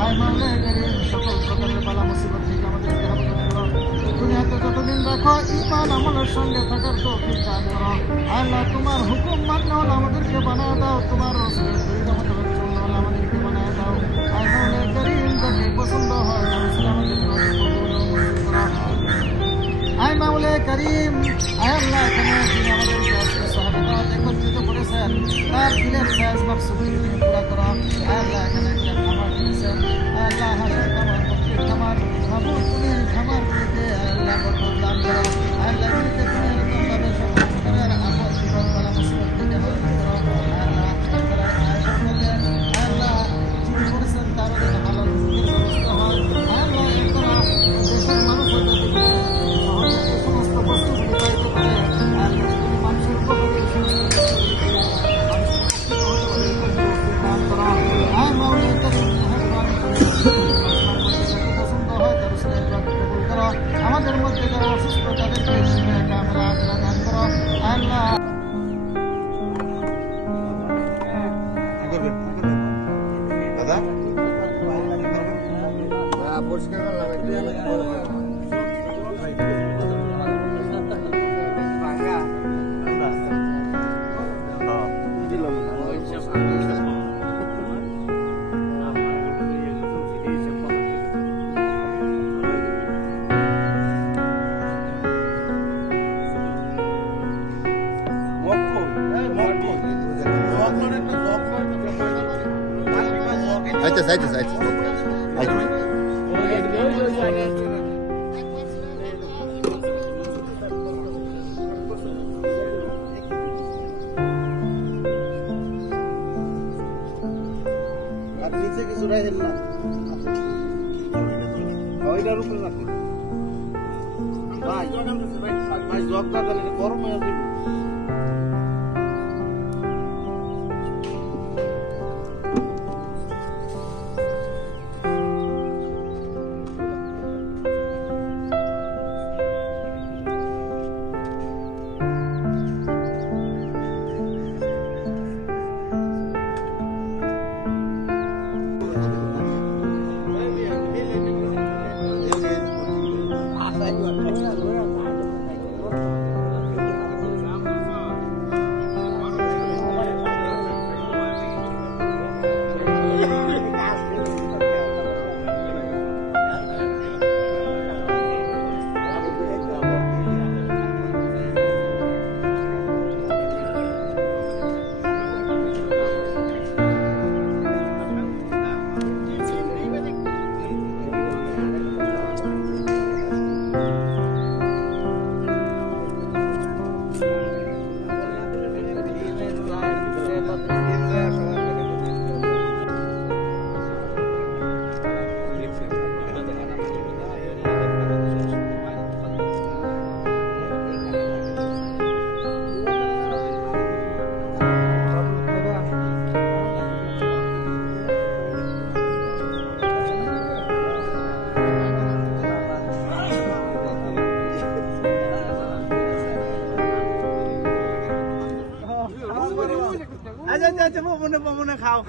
আয় মাওলা করিম সকল প্রকারের বালা মুসিবত থেকে আমাদেরকে হেফাজত করো দুনিয়াতে যতদিন রাখো ঈমান আমলের সঙ্গে থাকার তৌফিক দান করো আল্লাহ তোমার হুকুম মান্য হলে আমাদেরকে বানায় দাও তোমার রাসূলের তরিকা মোতাবেক চলতে হলে আমাদেরকে বানায় দাও আয় মাওলা করিম যাকে পছন্দ হয় রাসূল আমাদের আয় মাওলা করিম আয় আল্লাহ এখানে যিনি আমাদেরকে আজকে সাহাবাত একত্রিত করেছেন তার দিলের শেষ মাকসুদ তিনি পুরা করো আয় আল্লাহ এখানে একটা খামার দিয়েছেন আল্লাহ হাসের খামার বকরির খামার বাবু তুমি খামারগুলিতে আল্লাহ বরকত দান করো আল্লাহ এগুলিতে তুমি এরকমভাবে সকল প্রকারের আপদ বিপদ বালা মুসিবত থেকে হেফাজত করো আল্লাহ আল্লাহ যিনি করেছেন তার ভালো রিজিকের ব্যবস্থা হয় আল্লাহ এরকম দেশের মানুষের সমস্ত বস্তুগুলি পাইতে পারে আল্লাহ যদি মানুষের উপকারে সমস্ত দান করো আয় মাওলা করিম মেহেরবানি করে পছন্দ হয় তার সাথে কবুল করো আমাদের মধ্যে যারা অসুস্থ তাদেরকে শিফা কামিলা আজরা দান করো আল্লাহ দাদা পরিষ্কার আইতে আর নিচে কিছু রাখেন না ওইটার উপরে রাখেন ভাই জগটা গরম হয়ে যাবে আচ্ছা, মনে খাও